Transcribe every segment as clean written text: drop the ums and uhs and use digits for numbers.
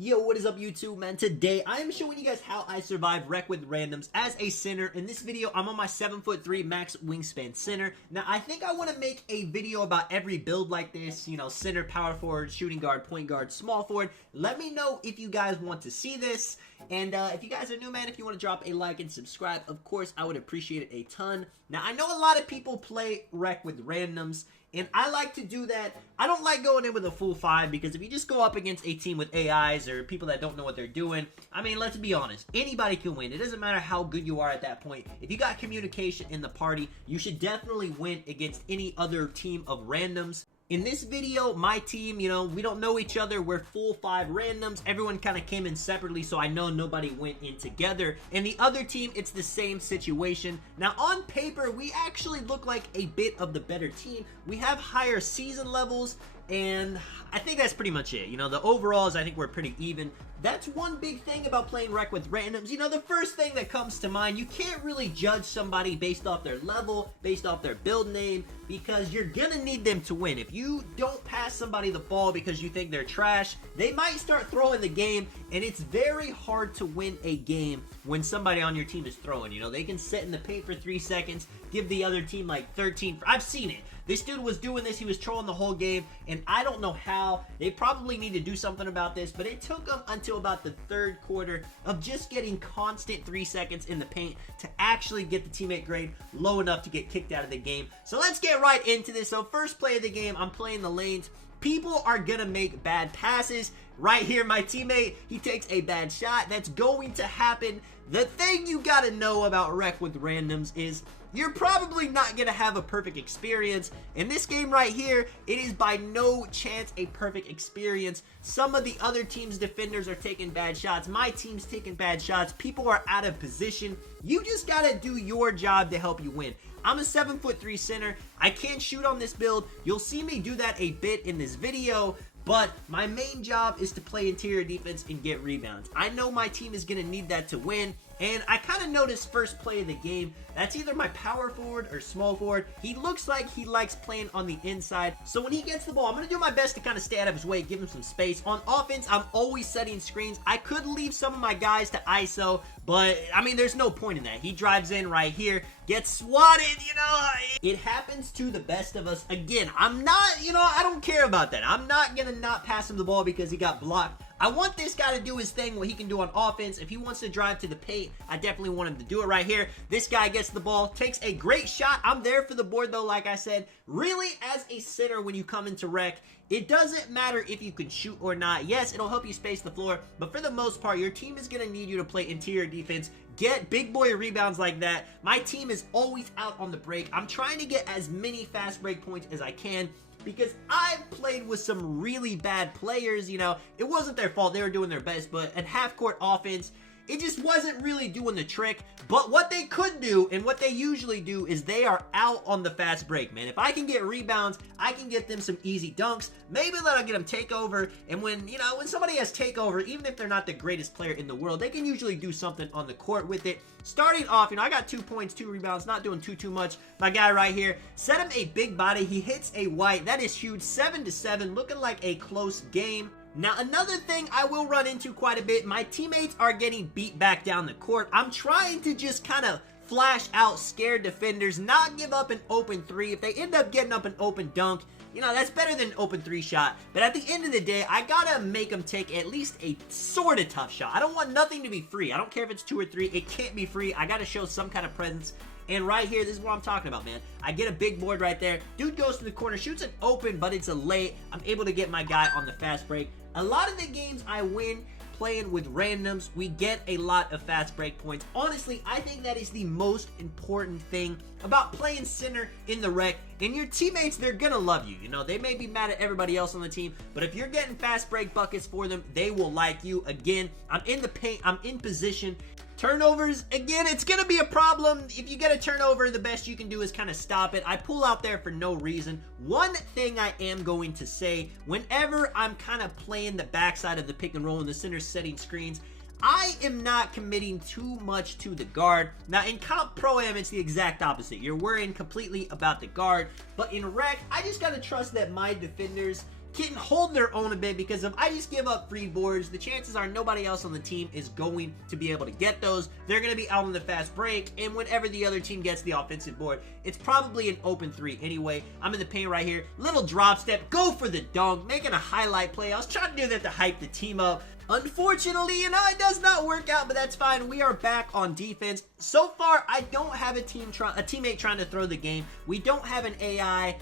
Yo, what is up YouTube, man? Today, I am showing you guys how I survive wreck with randoms as a center. In this video, I'm on my 7'3" max wingspan center. Now, I think I want to make a video about every build like this, you know, center, power forward, shooting guard, point guard, small forward. Let me know if you guys want to see this. And if you guys are new, man, if you want to drop a like and subscribe, of course, I would appreciate it a ton. Now, I know a lot of people play wreck with randoms, and I like to do that. I don't like going in with a full 5 because if you just go up against a team with AIs or people that don't know what they're doing, I mean, let's be honest. Anybody can win. It doesn't matter how good you are at that point. If you got communication in the party, you should definitely win against any other team of randoms. In this video, my team, you know, we don't know each other. We're full 5 randoms. Everyone kind of came in separately, so I know nobody went in together. And the other team, it's the same situation. Now, on paper, we actually look like a bit of the better team. We have higher season levels, and I think that's pretty much it. You know, the overalls, I think we're pretty even. That's one big thing about playing wreck with randoms. You know, the first thing that comes to mind, you can't really judge somebody based off their level, based off their build name, because you're gonna need them to win. If you don't pass somebody the ball because you think they're trash, they might start throwing the game, and it's very hard to win a game when somebody on your team is throwing. You know, they can sit in the paint for 3 seconds, give the other team like 13. I've seen it. This dude was doing this. He was trolling the whole game, and I don't know how. They probably need to do something about this, but it took them until about the 3rd quarter of just getting constant 3 seconds in the paint to actually get the teammate grade low enough to get kicked out of the game. So let's get right into this. So first play of the game, I'm playing the lanes. People are gonna make bad passes. Right here, my teammate, he takes a bad shot. That's going to happen. The thing you gotta know about wreck with randoms is you're probably not gonna have a perfect experience. In this game right here, it is by no chance a perfect experience. Some of the other team's defenders are taking bad shots. My team's taking bad shots. People are out of position. You just gotta do your job to help you win. I'm a 7'3" center. I can't shoot on this build. You'll see me do that a bit in this video, but my main job is to play interior defense and get rebounds. I know my team is going to need that to win, and I kind of noticed first play of the game, that's either my power forward or small forward. He looks like he likes playing on the inside, so when he gets the ball, I'm going to do my best to kind of stay out of his way, give him some space. On offense, I'm always setting screens. I could leave some of my guys to ISO, but, I mean, there's no point in that. He drives in right here, gets swatted, you know. It happens to the best of us. Again, I'm not, you know, I don't care about that. I'm not going to not pass him the ball because he got blocked. I want this guy to do his thing, what he can do on offense. If he wants to drive to the paint, I definitely want him to do it right here. This guy gets the ball, takes a great shot. I'm there for the board, though, like I said. Really, as a center, when you come into wreck, it doesn't matter if you can shoot or not. Yes, it'll help you space the floor, but for the most part, your team is going to need you to play interior defense, get big boy rebounds like that. My team is always out on the break. I'm trying to get as many fast break points as I can, because I've played with some really bad players. You know, it wasn't their fault. They were doing their best, but at half-court offense, it just wasn't really doing the trick. But what they could do, and what they usually do, is they are out on the fast break, man. If I can get rebounds, I can get them some easy dunks. Maybe that'll get them takeover. And when, you know, when somebody has takeover, even if they're not the greatest player in the world, they can usually do something on the court with it. Starting off, you know, I got 2 points, 2 rebounds, not doing too much. My guy right here, set him a big body. He hits a white. That is huge. 7-7, looking like a close game. Now, another thing I will run into quite a bit, my teammates are getting beat back down the court. I'm trying to just kind of flash out scared defenders, not give up an open 3. If they end up getting up an open dunk, you know, that's better than an open 3 shot. But at the end of the day, I gotta make them take at least a sort of tough shot. I don't want nothing to be free. I don't care if it's 2 or 3. It can't be free. I gotta show some kind of presence. And right here, this is what I'm talking about, man. I get a big board right there. Dude goes to the corner, shoots it open, but it's a late. I'm able to get my guy on the fast break. A lot of the games I win playing with randoms, we get a lot of fast break points. Honestly, I think that is the most important thing about playing center in the wreck. And your teammates, they're gonna love you. You know, they may be mad at everybody else on the team, but if you're getting fast break buckets for them, they will like you. Again, I'm in the paint, I'm in position. Turnovers, again, it's going to be a problem. If you get a turnover, the best you can do is kind of stop it. I pull out there for no reason. One thing I am going to say, whenever I'm kind of playing the backside of the pick and roll and the center setting screens, I am not committing too much to the guard. Now, in Comp Pro-Am, it's the exact opposite. You're worrying completely about the guard. But in Rec, I just got to trust that my defenders, can hold their own a bit, because if I just give up free boards, the chances are nobody else on the team is going to be able to get those. They're going to be out on the fast break, and whenever the other team gets the offensive board, it's probably an open three anyway. I'm in the paint right here. Little drop step, go for the dunk, making a highlight play. I was trying to do that to hype the team up. Unfortunately, it does not work out, but that's fine. We are back on defense. So far, I don't have a teammate trying to throw the game. We don't have an AI.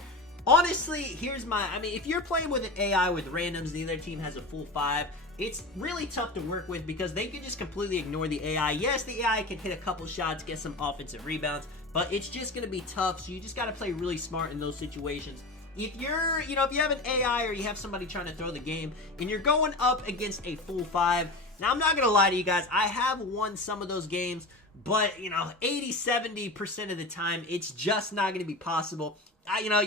Honestly, if you're playing with an AI with randoms, the other team has a full 5, it's really tough to work with because they can just completely ignore the AI. Yes, the AI can hit a couple shots, get some offensive rebounds, but it's just going to be tough, so you just got to play really smart in those situations. If you're, if you have an AI or you have somebody trying to throw the game and you're going up against a full 5, now I'm not going to lie to you guys, I have won some of those games, but, 80-70% of the time, it's just not going to be possible.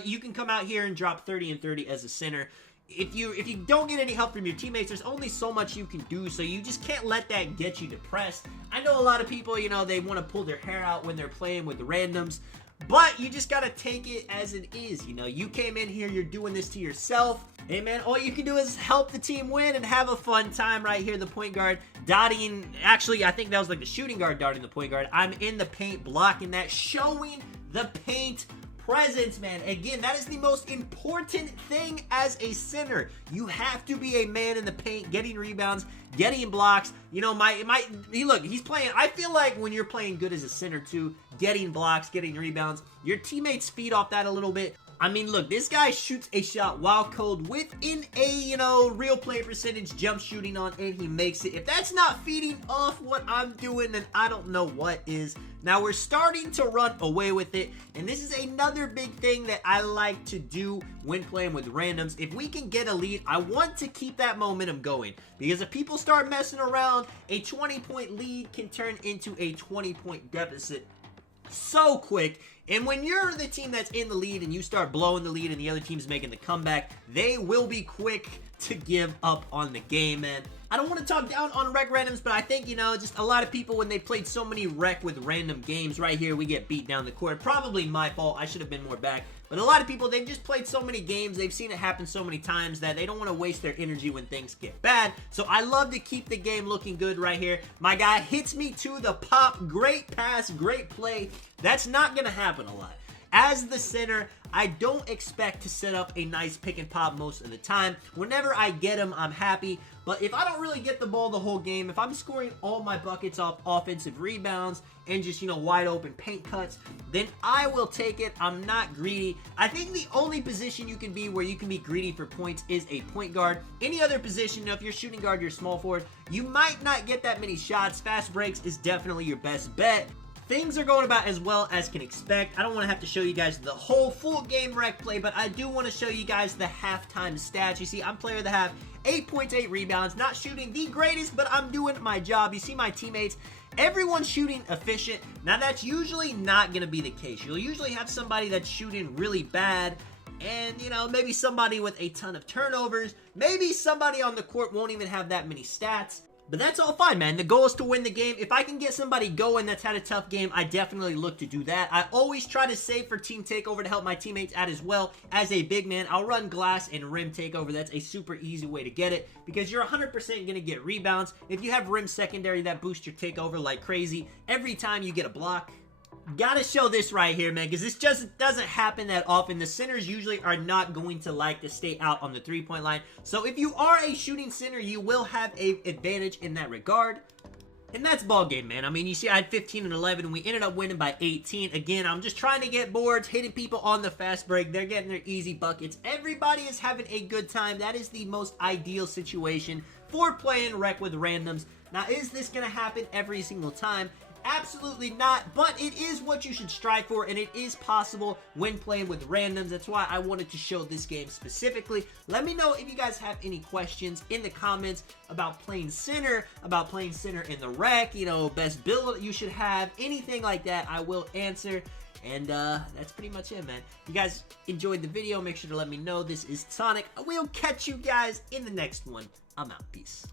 You can come out here and drop 30 and 30 as a center. If you don't get any help from your teammates, there's only so much you can do, so you just can't let that get you depressed. I know a lot of people, they want to pull their hair out when they're playing with the randoms, but you just got to take it as it is. You came in here, you're doing this to yourself. Hey, man, all you can do is help the team win and have a fun time right here. The point guard dotting, actually, I think that was like the shooting guard darting the point guard. I'm in the paint blocking that, showing the paint presence, man. Again, that is the most important thing as a center. You have to be a man in the paint, getting rebounds, getting blocks. Look, he's playing. I feel like when you're playing good as a center too, getting blocks, getting rebounds, your teammates feed off that a little bit. Look, this guy shoots a shot while cold within a, real play percentage jump shooting on, and he makes it. If that's not feeding off what I'm doing, then I don't know what is. Now, we're starting to run away with it, and this is another big thing that I like to do when playing with randoms. If we can get a lead, I want to keep that momentum going, because if people start messing around, a 20-point lead can turn into a 20-point deficit so quick. And when you're the team that's in the lead and you start blowing the lead and the other team's making the comeback, they will be quick to give up on the game, man. I don't want to talk down on rec randoms, but I think, just a lot of people, when they played so many rec with random games, right here, we get beat down the court. Probably my fault. I should have been more back. But a lot of people, they've just played so many games, they've seen it happen so many times that they don't want to waste their energy when things get bad. So I love to keep the game looking good right here. My guy hits me to the pop. Great pass, great play. That's not going to happen a lot. As the center, I don't expect to set up a nice pick and pop most of the time. Whenever I get him, I'm happy. But if I don't really get the ball the whole game, if I'm scoring all my buckets off offensive rebounds and just, wide open paint cuts, then I will take it. I'm not greedy. I think the only position you can be where you can be greedy for points is a point guard. Any other position, if you're shooting guard, you're small forward, you might not get that many shots. Fast breaks is definitely your best bet. Things are going about as well as can expect. I don't want to have to show you guys the whole full game rec play, but I do want to show you guys the halftime stats. You see, I'm player of the half, 8 points, 8 rebounds, not shooting the greatest, but I'm doing my job. You see my teammates, everyone's shooting efficient. Now, that's usually not going to be the case. You'll usually have somebody that's shooting really bad, and, maybe somebody with a ton of turnovers. Maybe somebody on the court won't even have that many stats. But that's all fine, man. The goal is to win the game. If I can get somebody going that's had a tough game, I definitely look to do that. I always try to save for team takeover to help my teammates out as well. As a big man, I'll run glass and rim takeover. That's a super easy way to get it because you're 100% going to get rebounds. If you have rim secondary, that boosts your takeover like crazy. Every time you get a block, gotta show this right here, man, because this just doesn't happen that often. The centers usually are not going to like to stay out on the three-point line. So if you are a shooting center, you will have an advantage in that regard. And that's ball game, man. You see, I had 15 and 11, and we ended up winning by 18. Again, I'm just trying to get boards, hitting people on the fast break. They're getting their easy buckets. Everybody is having a good time. That is the most ideal situation for playing rec with randoms. Now, is this going to happen every single time? Absolutely not, but it is what you should strive for, and it is possible when playing with randoms. That's why I wanted to show this game specifically. Let me know if you guys have any questions in the comments about playing center in the rec, best build that you should have, anything like that, I will answer. And that's pretty much it, man. If you guys enjoyed the video, make sure to let me know. This is Tonic. I will catch you guys in the next one. I'm out. Peace.